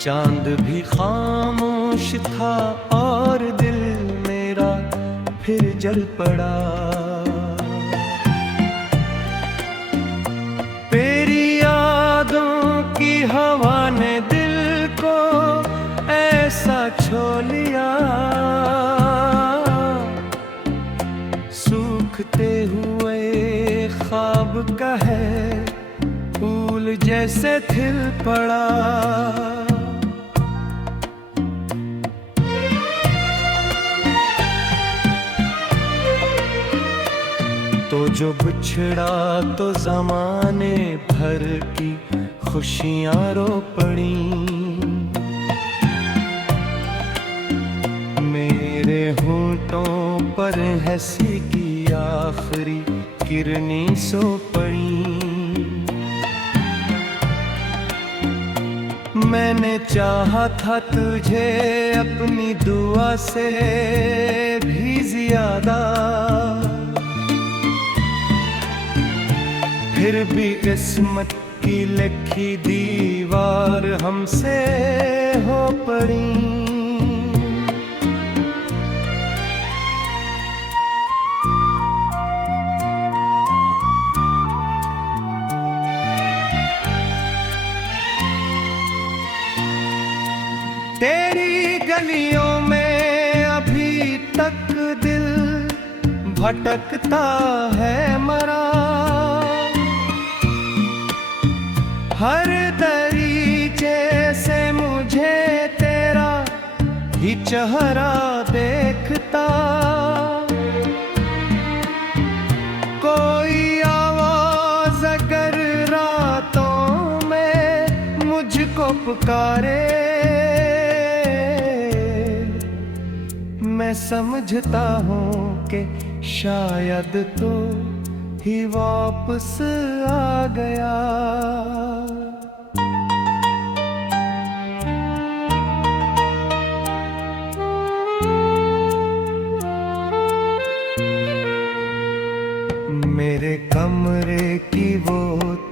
चांद भी खामोश था और दिल मेरा फिर जल पड़ा। तेरी यादों की हवा ने दिल को ऐसा छो लिया, सूखते हुए ख्वाब का है फूल जैसे खिल पड़ा। तो जो बिछड़ा तो ज़माने भर की खुशियाँ रो पड़ी, मेरे होंठों पर हंसी की आखिरी किरनी सो पड़ी। मैंने चाहा था तुझे अपनी दुआ से भी ज्यादा, फिर भी किस्मत की लिखी दीवार हमसे हो पड़ी। तेरी गलियों में अभी तक दिल भटकता है मरा, हर दरीचे से मुझे तेरा ही चेहरा देखता। कोई आवाज अगर रातों में मुझको पुकारे, मैं समझता हूँ कि शायद तो ही वापस आ गया। मेरे कमरे की वो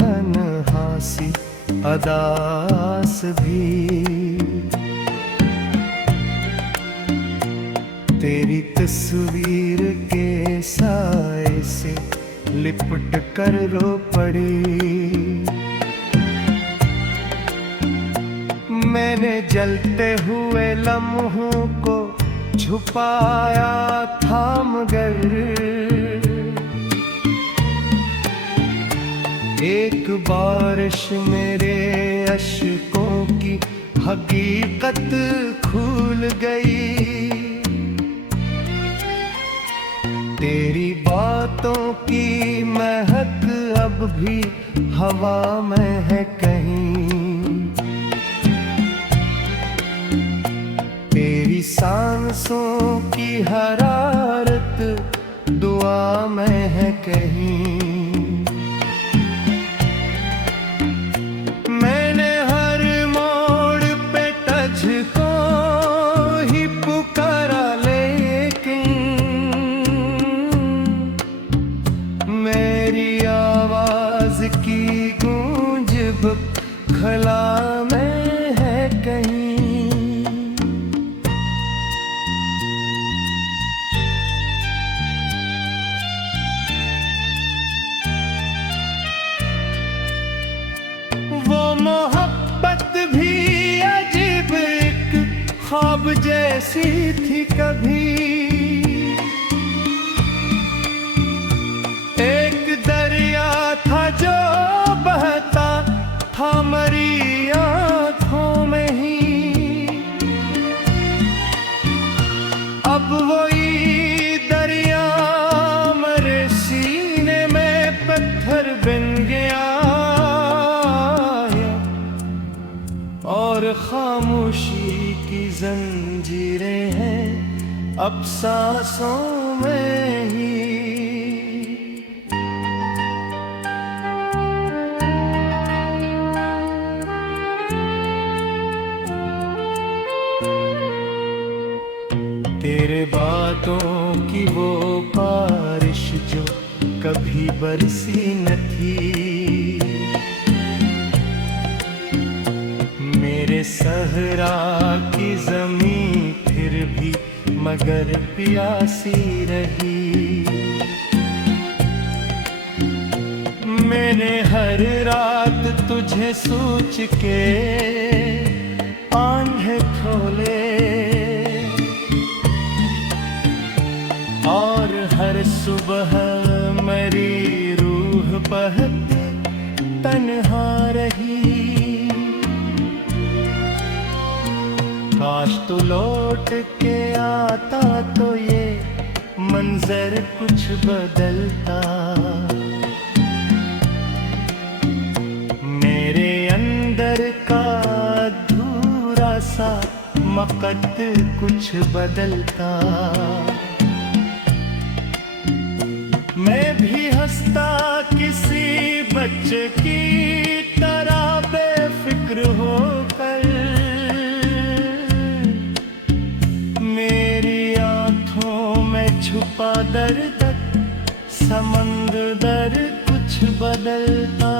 तन्हा सी अदास भी तेरी तस्वीर के साए से लिपट कर रो पड़ी। मैंने जलते हुए लम्हों को छुपाया था, मगर एक बारिश मेरे अश्कों की हकीकत खुल गई। तेरी बातों की महक अब भी हवा में है कहीं, तेरी सांसों की हरारत दुआ में है कहीं। मैंने हर मोड़ पे तुझको ही पुकारा, लेकिन मेरी आवाज की गूंज खला में है कहीं। वो मोहब्बत भी अजीब एक ख्वाब जैसी थी कभी, एक दरिया था जो बहता था मरी आँखों में ही। अब वही दरिया मेरे सीने में पत्थर बन गया और खामोशी की जंजीरें हैं अब सांसों में ही। तेरे बातों की वो बारिश जो कभी बरसी न थी, मेरे सहरा की जमीन फिर भी मगर प्यासी रही। मैंने हर रात तुझे सोच के आंखें खोले और हर सुबह मेरी रूह बहती तन्हा रही। काश तू लौट के आता तो ये मंजर कुछ बदलता। मेरे अंदर का अधूरा सा मकत कुछ बदलता। मैं भी हंसता किसी बच्चे की तरह बेफिक्र होकर। छुपा दर्द समंदर कुछ बदलता।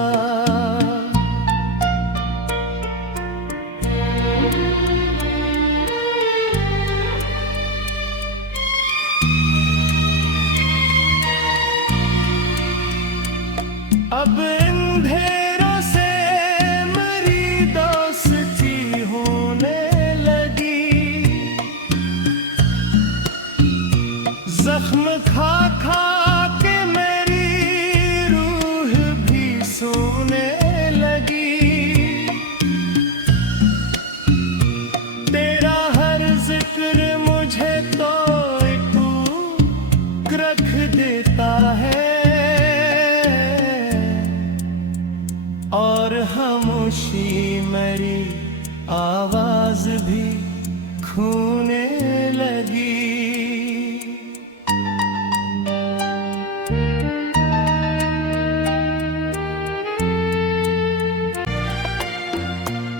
अब अंधेरों से मेरी दोस्ती होने लगी। जख्म खा खा के मेरी रूह भी सोने लगी। तेरा हर जिक्र मुझे तो एक रख देता है और खामोशी मेरी आवाज भी खूने लगी।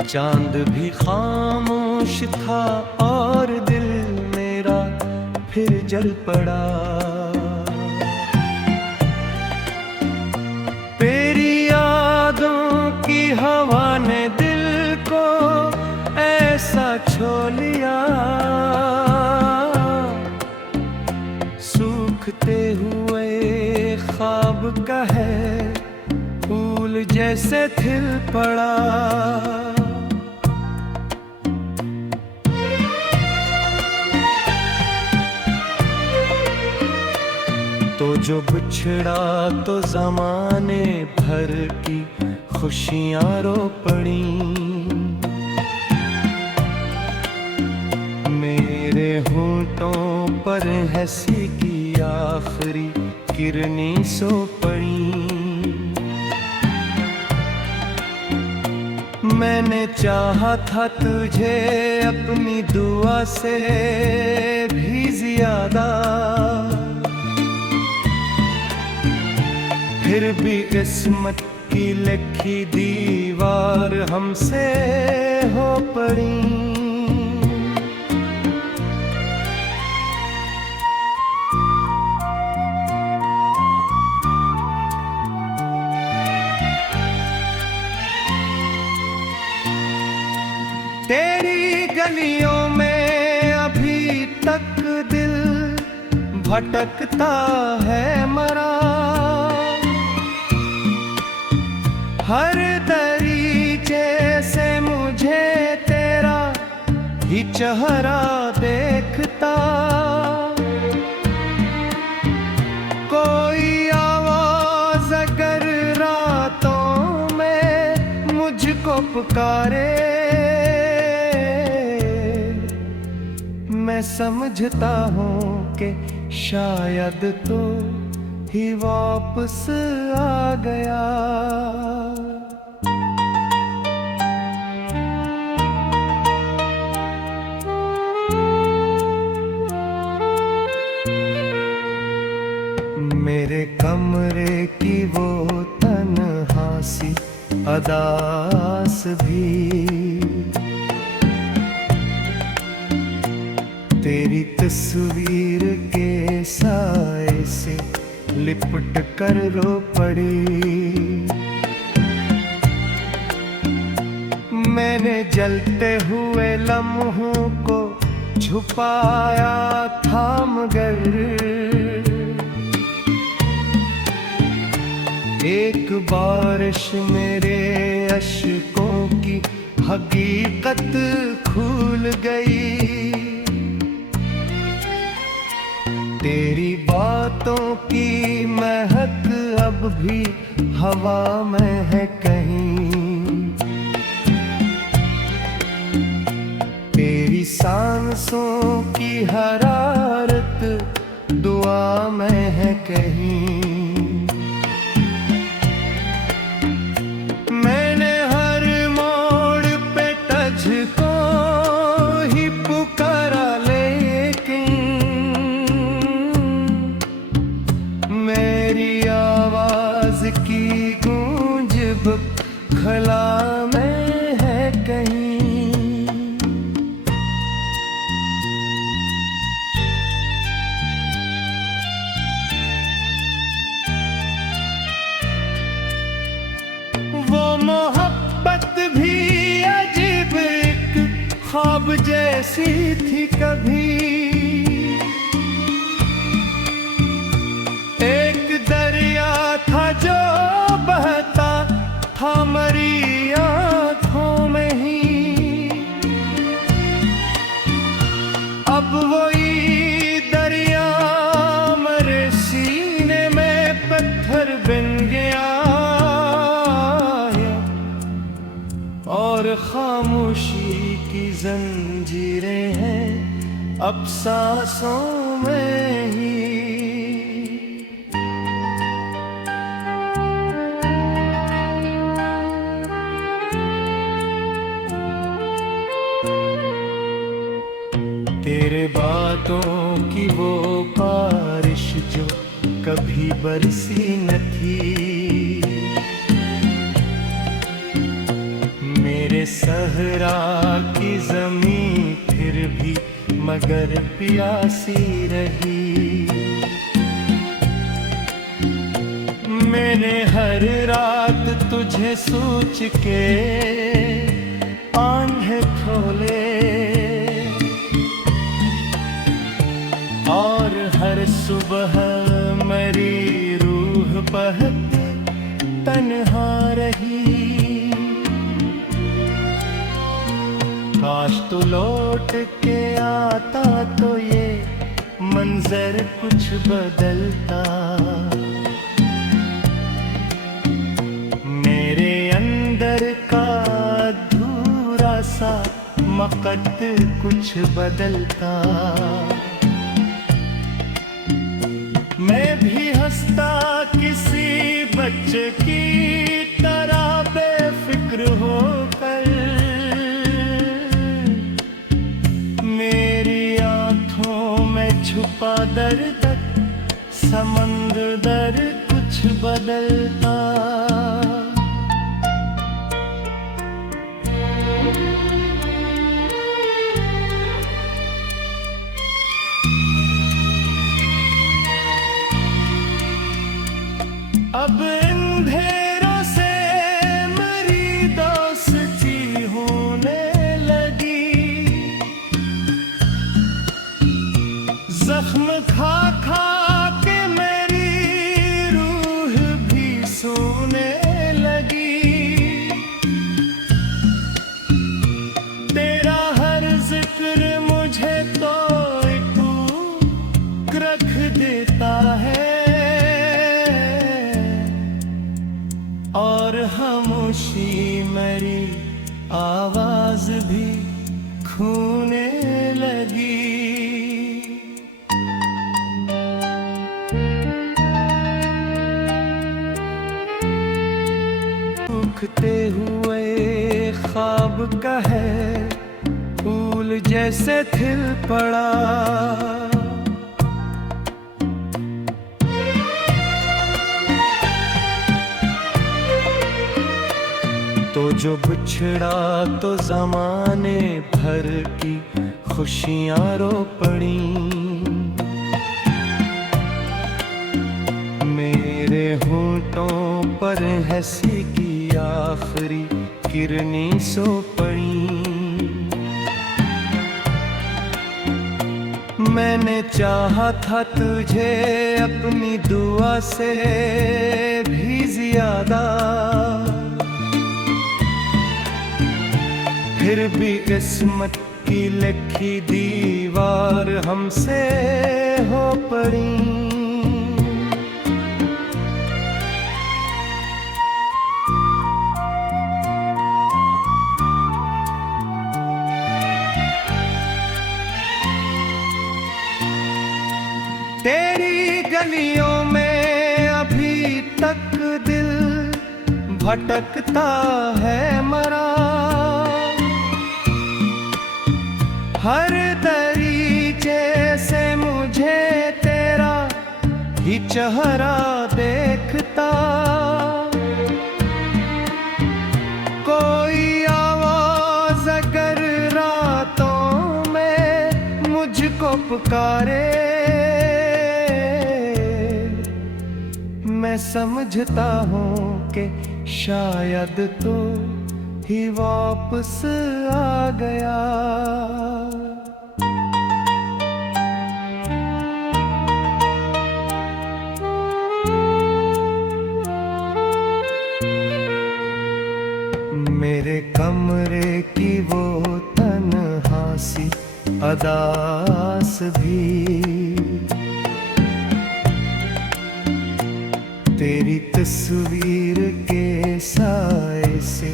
चांद भी खामोश था और दिल मेरा फिर जल पड़ा। तेरी यादों की हवा ने दिल को ऐसा छू लिया। सूखते हुए ख्वाब का है फूल जैसे खिल पड़ा। तो जो बिछड़ा तो ज़माने भर की खुशियाँ रो पड़ी। मेरे होंठों पर हंसी की आखिरी किरनी सो पड़ी। मैंने चाहा था तुझे अपनी दुआ से भी ज्यादा। फिर भी किस्मत की लिखी दीवार हमसे हो पड़ी। तेरी गलियों में अभी तक दिल भटकता है मरा। हर दरीचे से मुझे तेरा ही चेहरा देखता। कोई आवाज अगर रातों में मुझको पुकारे, मैं समझता हूँ कि शायद तो ही वापस आ गया। मेरे कमरे की वो तन्हा सी अदास भी तेरी तस्वीर के साए से लिपट कर रो पड़ी। मैंने जलते हुए लम्हों को छुपाया था मगर एक बारिश मेरे अश्कों की हकीकत खुल गई। तेरी बातों की महक अब भी हवा में है कहीं, तेरी सांसों की हरारत दुआ में है कहीं। मैंने हर मोड़ पे तुझको ही पुकारा लेकिन मेरी आवाज की गूंज खला में है कहीं। वो मोहब्बत भी अजीब एक ख्वाब जैसी थी कभी, एक दरिया था जो बहता था मरी आँखों में ही। अब वही दरिया मेरे सीने में पत्थर बन गया और खामोशी की जंजीरें हैं अब सांसों में ही। तेरे बातों की वो बारिश जो कभी बरसी न थी, मेरे सहरा की ज़मीं फिर भी मगर प्यासी रही। मैंने हर रात तुझे सोच के आंखें खोले और हर सुबह मेरी रूह बहके तन्हा रही। काश तू लौट के आता तो ये मंजर कुछ बदलता, मेरे अंदर का अधूरा सा मकत कुछ बदलता। मैं भी हंसता किसी बच्चे की तरह बेफिक्र होकर, मेरी आँखों में छुपा दर्द समंदर कुछ बदलता। अब अंधेरों से मेरी दोस्ती होने लगी, जख्म खा खा के मेरी रूह भी सोने लगी। तेरा हर जिक्र मुझे तो एक रख देता है और खामोशी मेरी आवाज भी खूने लगी। उठते हुए ख्वाब का है फूल जैसे खिल पड़ा, तो जो बिछड़ा तो ज़माने भर की खुशियाँ रो पड़ी। मेरे होंठों पर हंसी की आखिरी किरनी सो पड़ी। मैंने चाहा था तुझे अपनी दुआ से भी ज्यादा, फिर भी किस्मत की लिखी दीवार हमसे हो पड़ी। तेरी गलियों में अभी तक दिल भटकता है मरा, हर दरीचे से मुझे तेरा ही चेहरा देखता। कोई आवाज अगर रातों में मुझको पुकारे, मैं समझता हूँ कि शायद तो ही वापस आ गया। मेरे कमरे की वो तन्हासी अदास भी तेरी तस्वीर के साए से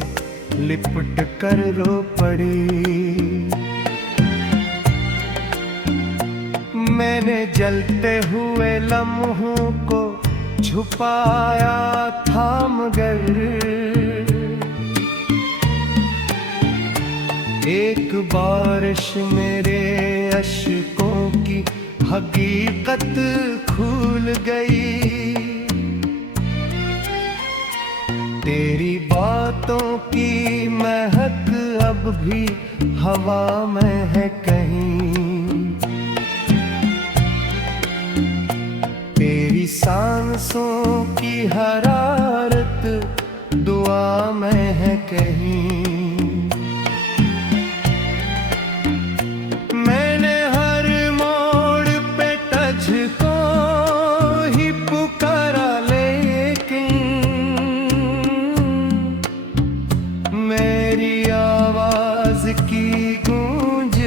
लिपट कर रो पड़ी। मैंने जलते हुए लम्हों को छुपाया था, मगर एक बारिश मेरे अश्कों की हकीकत खुल गई। तेरी बातों की महक अब भी हवा में है कहीं, तेरी सांसों की हरारत दुआ में है कहीं। मैंने हर मोड़ पे तुझको ही पुकारा, लेकिन मेरी आवाज की गूंज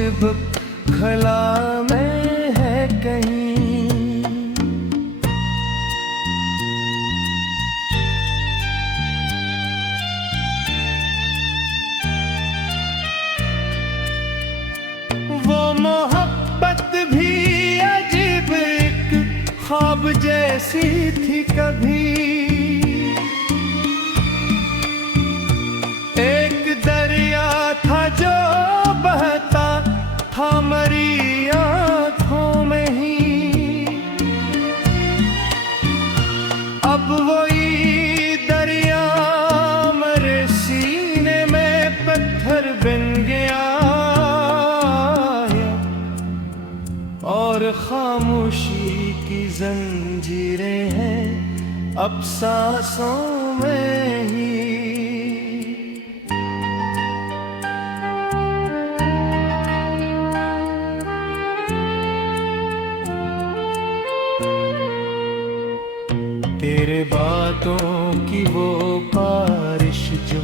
खला में है कहीं। वो मोहब्बत भी अजीब एक ख्वाब जैसी थी कभी, था जो बहता था मरी आँखों में ही। अब वही दरिया मेरे सीने में पत्थर बन गया है, और खामोशी की जंजीरें हैं अब सांसों में ही। तेरे बातों की वो बारिश जो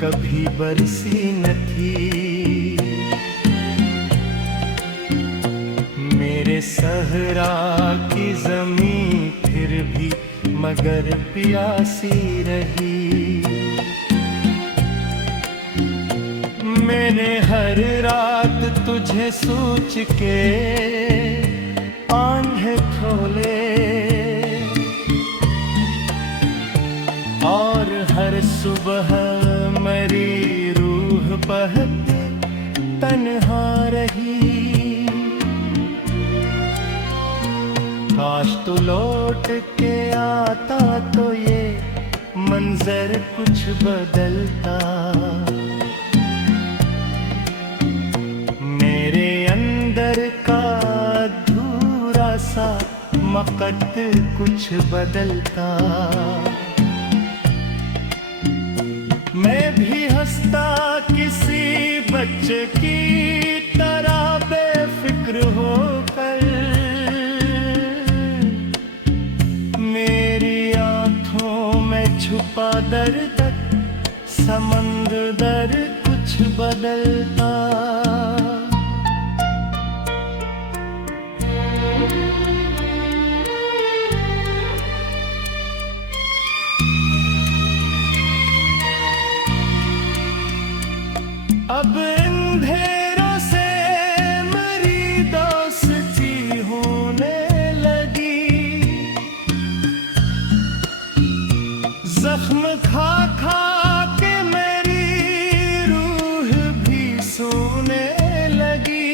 कभी बरसी न थी, मेरे सहरा की ज़मीं फिर भी मगर प्यासी रही। मैंने हर रात तुझे सोच के आंखें खोले, और हर सुबह मेरी रूह बहती तन्हा रही। काश तू लौट के आता तो ये मंजर कुछ बदलता। मेरे अंदर का अधूरा सा मकत कुछ बदलता। मैं भी हंसता किसी बच्चे की तरह बेफिक्र होकर, मेरी आंखों में छुपा दर्द समंदर कुछ बदलता। अब अंधेरों से मेरी दोस्ती होने लगी, जख्म खा खा के मेरी रूह भी सोने लगी।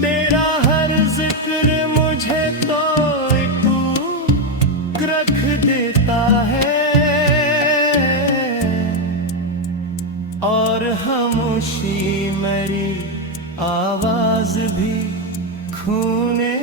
तेरा हर जिक्र मुझे तो एक रख देता है, और खामोशी मेरी आवाज भी खूने